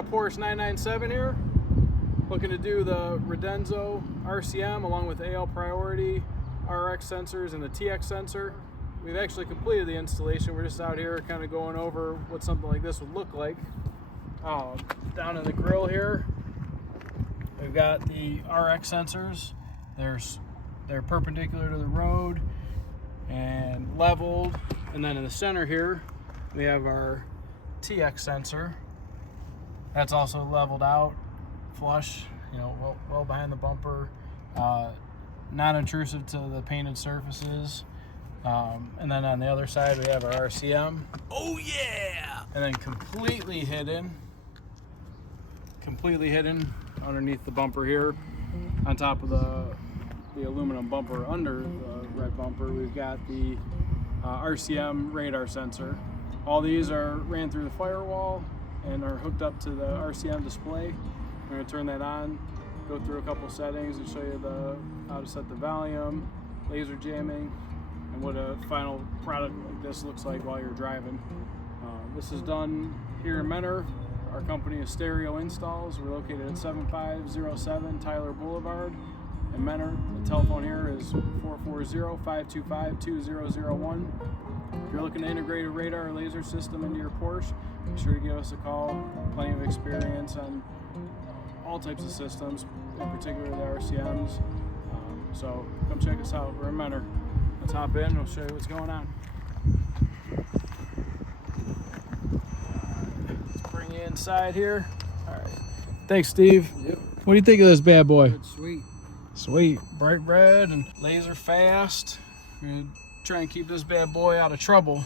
got a Porsche 997 here. Looking to do the Radenso RCM along with AL priority, RX sensors, and the TX sensor. We've actually completed the installation. We're just out here kind of going over what something like this would look like. Down in the grill here, we've got the RX sensors. They're perpendicular to the road and leveled. And then in the center here, we have our TX sensor. That's also leveled out, flush, well behind the bumper, non-intrusive to the painted surfaces. And then on the other side, we have our RCM. Oh yeah! And then completely hidden underneath the bumper here, on top of the aluminum bumper under the red bumper, we've got the RCM radar sensor. All these are ran through the firewall and are hooked up to the RCM display. We're going to turn that on, go through a couple settings and show you how to set the volume, laser jamming, and what a final product like this looks like while you're driving. This is done here in Menor. Our company is Stereo Installs. We're located at 7507 Tyler Boulevard in Menor. The telephone here is 440-525-2001. If you're looking to integrate a radar or laser system into your Porsche, be sure to give us a call. Plenty of experience on all types of systems, in particular the RCMs. So come check us out. We're in Menor. Let's hop in and we'll show you what's going on. Let's bring you inside here. All right. Thanks, Steve. Yep. What do you think of this bad boy? Good, sweet. Sweet. Bright red and laser fast. We're going to try and keep this bad boy out of trouble.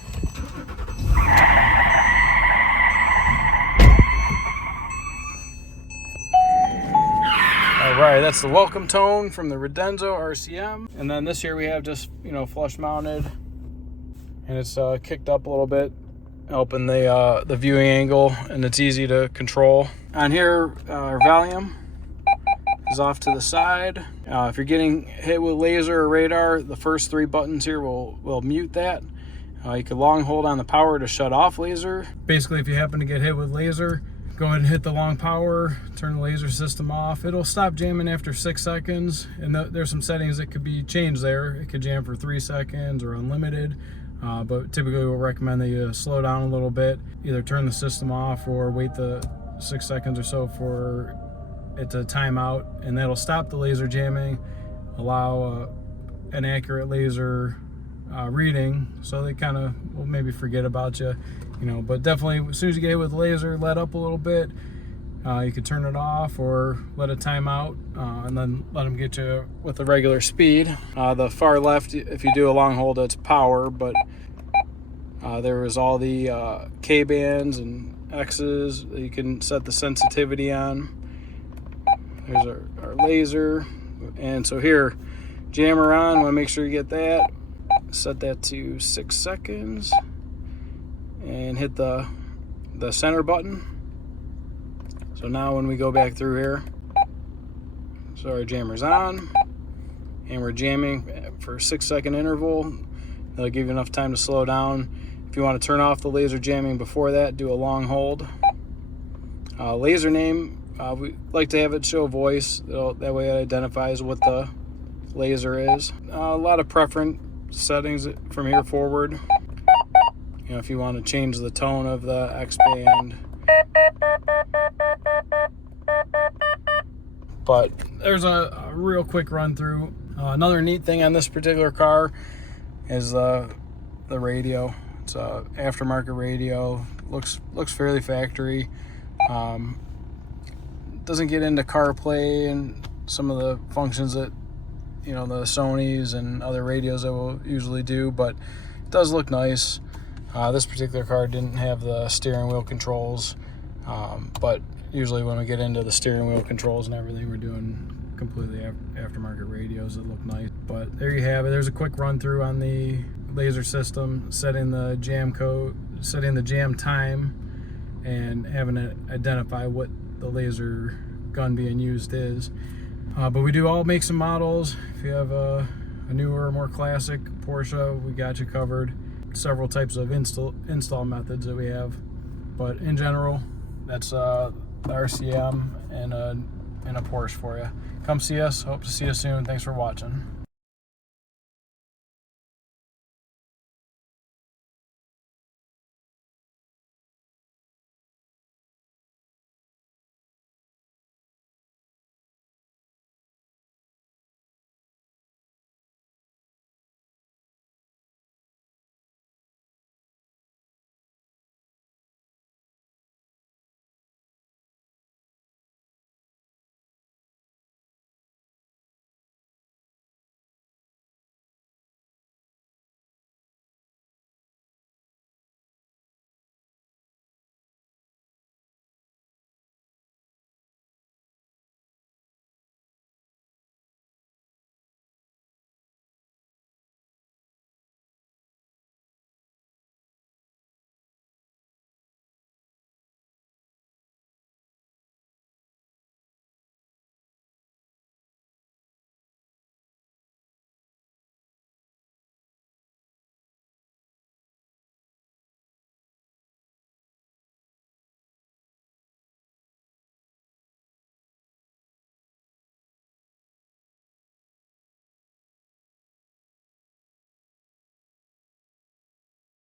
All right, that's the welcome tone from the Radenso RCM. And then this here we have just, flush mounted, and it's kicked up a little bit, helping the viewing angle, and it's easy to control. On here, our volume is off to the side. If you're getting hit with laser or radar, the first three buttons here will mute that. You can long hold on the power to shut off laser. Basically, if you happen to get hit with laser, go ahead and hit the long power, turn the laser system off. It'll stop jamming after 6 seconds, and there's some settings that could be changed there. It could jam for 3 seconds or unlimited, but typically we'll recommend that you slow down a little bit, either turn the system off or wait the 6 seconds or so for it to time out, and that'll stop the laser jamming, allow an accurate laser reading, so they kind of will maybe forget about you. But definitely as soon as you get hit with laser, let up a little bit. You could turn it off or let it time out, and then let them get you with the regular speed. The far left, if you do a long hold, that's power, but there is all the K bands and X's that you can set the sensitivity on. There's our laser, and so here, jammer on. Want to make sure you get that. Set that to 6 seconds. And hit the center button. So now when we go back through here, so our jammer's on, and we're jamming for a 6-second interval. That'll give you enough time to slow down. If you want to turn off the laser jamming before that, do a long hold. Laser name, we like to have it show voice. That way it identifies what the laser is. A lot of preference settings from here forward. If you want to change the tone of the X band. But there's a real quick run through. Another neat thing on this particular car is the radio. It's a aftermarket radio. Looks fairly factory. Doesn't get into CarPlay and some of the functions that the Sonys and other radios that will usually do, but it does look nice. This particular car didn't have the steering wheel controls, but usually when we get into the steering wheel controls and everything, we're doing completely aftermarket radios that look nice. But there you have it. There's a quick run through on the laser system, setting the jam code, setting the jam time, and having it identify what the laser gun being used is. But we do all makes and models. If you have a newer, more classic Porsche, we got you covered. Several types of install methods that we have, but in general, that's the the RCM and a Porsche for you. Come see us. Hope to see you soon. Thanks for watching.